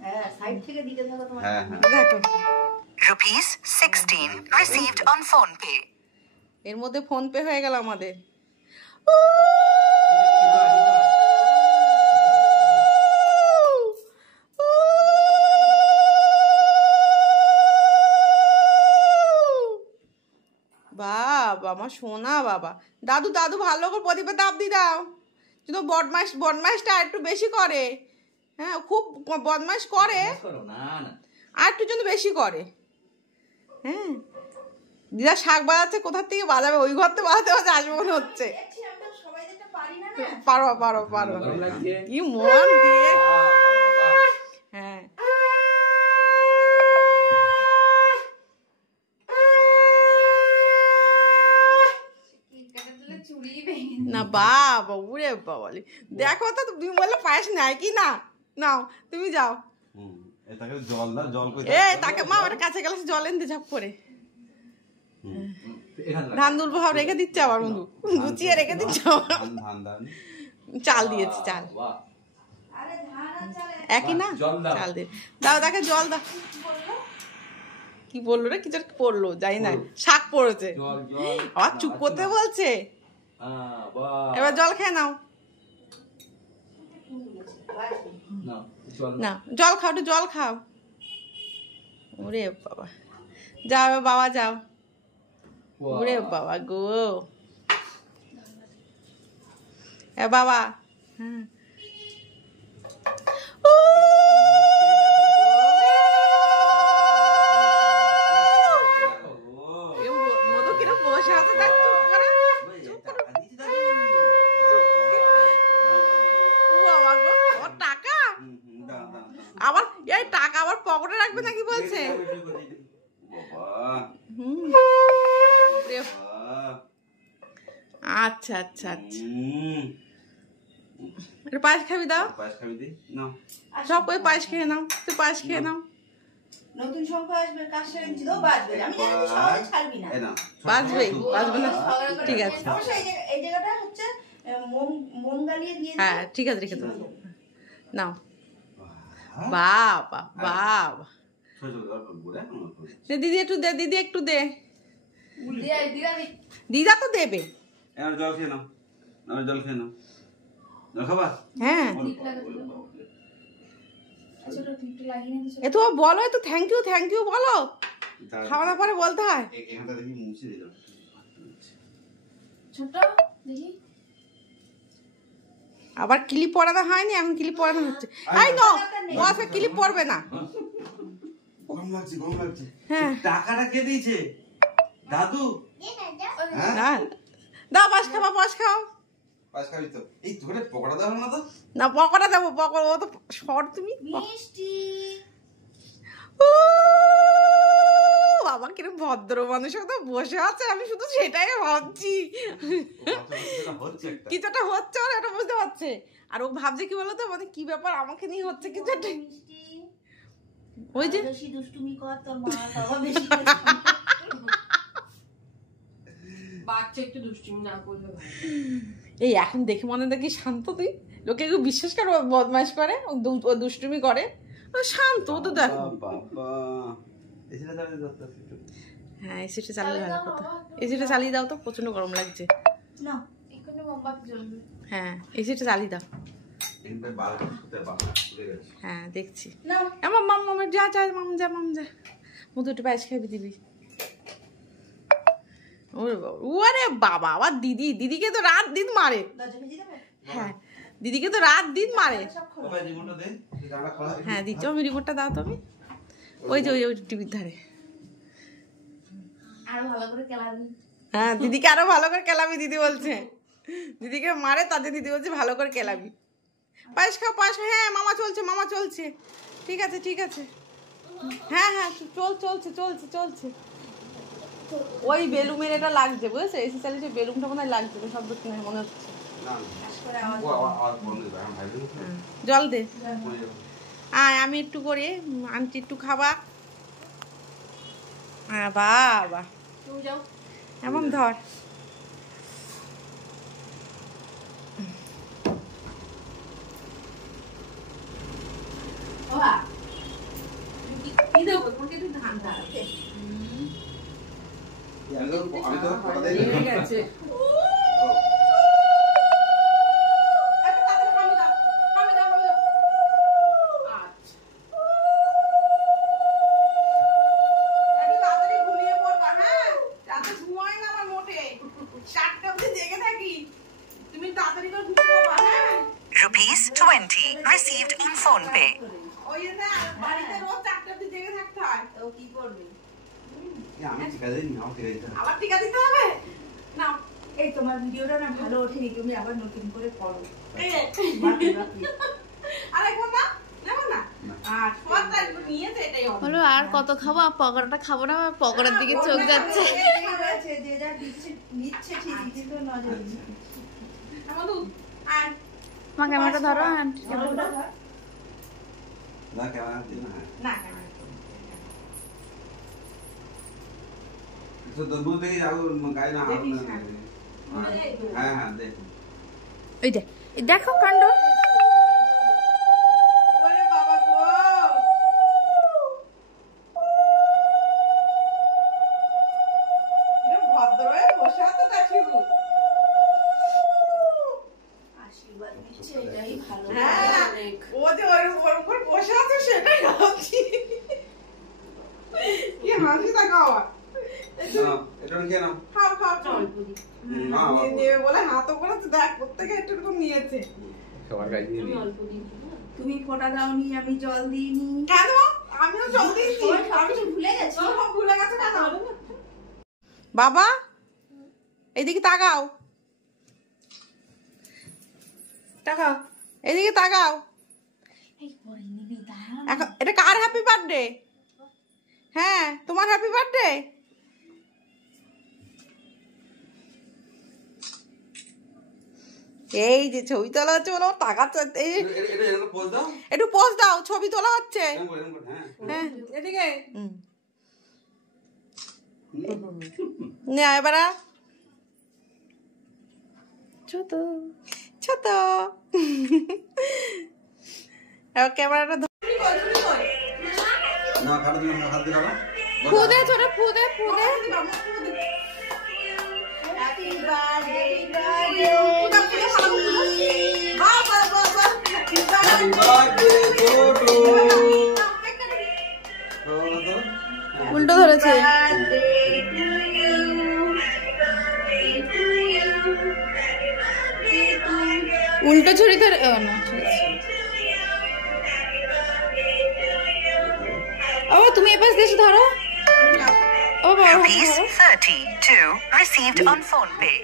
₹16 received on phone pay. এর মধ্যে phone pay হয়ে গেল আমাদের। বাবা আমার সোনা বাবা। দাদু দাদু ভালো করে প্রদীপে তাপ দিয়ে দাও। কিন্তু বদমাইশটা একটু বেশি করে। হ্যাঁ খুব বদমাইশ করে, আর একটু জন্য বেশি করে। হ্যাঁ দিদা শাক বাজাচ্ছে, কোথার থেকে বাজাবে? ওই ঘর থেকে বাজাতে বাজাতে আসবে মনে হচ্ছে। পারো পারো পারো, কি মন দিয়ে। হ্যাঁ না বাবা, উড়ে বাবা, দেখো তো তুমি বললে পায়েস নাই কি না, নাও তুমি যাও। তাকে মা আমার কাছে গেলে জল এনতে ঝাপ করে। ধান দুলবো ভাব রেখে দিচ্ছে আবার বন্ধু, গুছিয়ে রেখে দিচ্ছে। চাল দিয়েছি, চাল একই না, চাল দিয়ে দাও। তাকে জল দাও। কি বললো রে, কিছু পড়লো জানি না, শাক পড়েছে আবার চুপ করতে বলছে। এবার জল খেয়ে নাও। না জল খাও, একটু জল খাও। ওরে বাবা, যাও বাবা যাও। ওরে বাবা গো, এ বাবা। হ্যাঁ বসে আছে, টাকা আবার এই টাকা আবার পকেটে রাখবে নাকি বলছে। আচ্ছা আচ্ছা আচ্ছা, পায়েস খাবি? দাও সব করে পায়েস খেয়ে নাও, তুই পায়েস খেয়ে নাও। নতুন সংখ্যা আসবে, কাজ সেরে দিও, বাজবে। আমি জানি সবাই ছাড়বি না, বাজবে বাজবে না, ঠিক আছে। এই জায়গাটা হচ্ছে মন গালিয়ে দিয়ে। হ্যাঁ ঠিক আছে, রেখে দাও, নাও। বাবা বাবা, দিদি একটু দে, দিদি একটু দে। দিদা তো দেবে। জল খেয়ে নাও, জল খেয়ে নাও, জল খাবা? হ্যাঁ এ তো বলো, তো থ্যাংক ইউ থ্যাংক ইউ বলো, খাওয়ানোর পরে বলতে হয়। আবার ক্লিপ পরানো হয়নি, এখন ক্লিপ পরানো হচ্ছে। এই নো বসে ক্লিপ পরবে না। গরম লাগছে, গরম লাগছে। হ্যাঁ টাকাটা কে দিয়েছে? দাদু? হ্যাঁ দাও, পাস খাও, পাস খাও। পাস খাবি তো? এই তোরে পকোড়া দাও না তো? না পকোড়া দেবো, পকোড়া ও তো শর্ট। তুমি মিষ্টি বাবা কিরকম ভদ্র মানুষ তো বসে আছে, আমি শুধু সেটাই ভাবছি। কিছুটা হচ্ছে আর এটা বুঝতে পারছে, আর ও ভাবছে কি বলতো, মানে কি ব্যাপার আমাকে নিয়ে হচ্ছে কিছু একটা। ওই যে বেশি দুষ্টুমি কর, তোর মা বাবা বেশি বাচ্চা একটু দুষ্টুমি না করলে ভালো। এই এখন দেখে মনে দেখি শান্ত, তুই লোকে কেউ বিশ্বাস করে বদমাইশ করে, ও দুষ্টুমি করে, শান্ত ও তো। দেখো হ্যাঁ এসিটা চালিয়ে ভালো কথা, এসিটা চালিয়ে দাও তো, প্রচন্ড গরম লাগছে। হ্যাঁ এসিটা চালিয়ে দাও। হ্যাঁ দেখছি। আমার মামের যা যা মাম যা, মাম যা, মধু একটু পায়েস খাবি দিবি। ওরে বাবা, আবার দিদি, দিদিকে তো রাত দিন মারে। হ্যাঁ দিদিকে তো রাত দিন মারে। হ্যাঁ দিচ্ছ, আমি রিমোটটা দাও তুমি। ওই যে ওই টিভির ধারে। হ্যাঁ দিদিকে আরো ভালো করে কেলাবি, দিদি বলছে। দিদিকে মারে, তাদের দিদি বলছে ভালো করে কেলাবি। পায়েস খাও, পায়েস। হ্যাঁ মামা চলছে, মামা চলছে, ঠিক আছে ঠিক আছে। হ্যাঁ হ্যাঁ চলছে চলছে চলছে। ওই বেলুমের এটা লাগছে বুঝেছো, এসি চালিয়েছে, বেলুনটা মনে হয় লাগছে, শব্দ শুনে মনে হচ্ছে। জল দে। আয় আমি একটু করি, আন্টি একটু খাবা। হ্যাঁ বাবা এমন ধর। আমি তো ফটো দেই হয়ে গেছে। Rupees 20 received on phone pay. ও কি করবে? আমি ঠিক আছে নি আমার ঠিক আছে আবার টিকা দিতে হবে না। এই তোমার ভিডিওটা না ভালো ওঠেনি, তুমি আবার নতুন করে করো। এই বাকি বাকি আরেকবার না নেব না। আর সবটা একটু নিয়েছে এটাই হবে। বলো আর কত খাবো, আর পকোড়াটা খাবো না, আমার পকোড়ার দিকে চোখ যাচ্ছে। এই হয়েছে, যে যা নিচ্ছে ঠিকই, কিন্তু নজর দিচ্ছে। আমাদু আর মা ক্যামেরাটা ধরো। ক্যামেরাটা ধর। না ক্যামেরা দিন না না তো দূর থেকে যাও গাড়ি না হাত না হ্যাঁ হ্যাঁ দেখ ওই দেখ, এই দেখো কাণ্ড। ওরে বাবা গো, এরকম ভদ্র হয়ে বসে আছে দেখি গো। আশীর্বাদ দিচ্ছে, এটাই ভালো। হ্যাঁ, ও যে ওরকম করে বসে আছে সেটাই ভাবছি। কি হাসি তা খাওয়া। না এটা কি নাও খাও খাও চল। না নেবে বলে হাতও করে তো দেখ প্রত্যেকে একটু একটু নিয়েছে। সবার গাড়ি নিয়ে তুমি ফোঁটা দাওনি, আমি জল দিইনি। কেন? আমিও জল দিয়েছি। সবাই সবকিছু ভুলে গেছি। সব ভুলে গেছে কেন? বাবা এইদিকে তাকাও, তাকাও এইদিকে তাকাও। এখন এটা কার হ্যাপি বার্থডে? হ্যাঁ তোমার হ্যাপি বার্থডে। এই যে ছবি তোলা হচ্ছে বলো তাকাচ্ছে। এই এটা এটা পোজ দাও একটু পোজ দাও, ছবি তোলা হচ্ছে। এরকম করে হ্যাঁ হ্যাঁ এদিকে নে এবার ছোট ছোট ক্যামেরাটা না কাটো দিন হাত দিয়ে কাটো ফুদে ছোট ফুদে ফুদে। Happy birthday happy birthday Chhotu উল্টো ধরেছে। উল্টো ছুরি ধরে, ও না ঠিক আছে। ও তুমি এপাশ দেশে ধরো। ও বাবা Rupees 32 received on phone pay.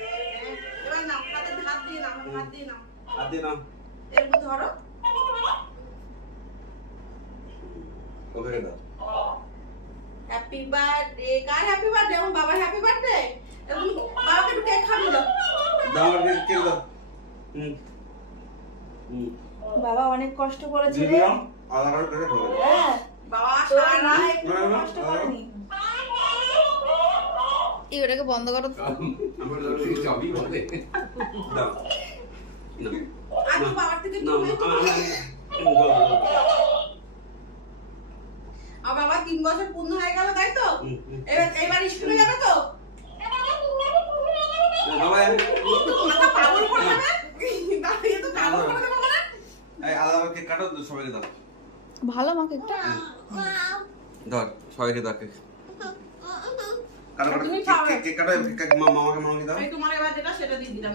এবার নাও হাতে হাত দিয়ে নাও, হাত দিয়ে নাও, হাত দিয়ে নাও এরকম ধরো। ওকে দাও হ্যাপি বার্থডে। কার হ্যাপি বার্থডে? আমার বাবার হ্যাপি বার্থডে। এবং বাবাকে একটু কেক খাবি দাও। দাও আমাকে কেক দাও বাবা অনেক কষ্ট করেছে রে। দিলাম আলাদা করে কেটে খাবে হ্যাঁ, বাবা তোর সারা মা রাত একটু কষ্ট করেনি। এই ওটাকে বন্ধ করো। আমরা চাবি বলে দাও আর তো বাবার থেকে না তুমি আর বাবা 3 বছর পূর্ণ হয়ে গেল তাই তো? এবার স্কুলে যাবে তো? বাবা মাথা পাগল করে দেবে। দাঁড়িয়ে তো পাগল করে দেবে বলে। এই আলাদা কেক কাটো সবাইকে দাও ভালো মা কেকটা। ধর সবাইকে দাও কেক কাটো তুমি খাও। কেক কাটো মামাকে দাও এই তোমার এবার যেটা সেটা দিয়ে দিলাম।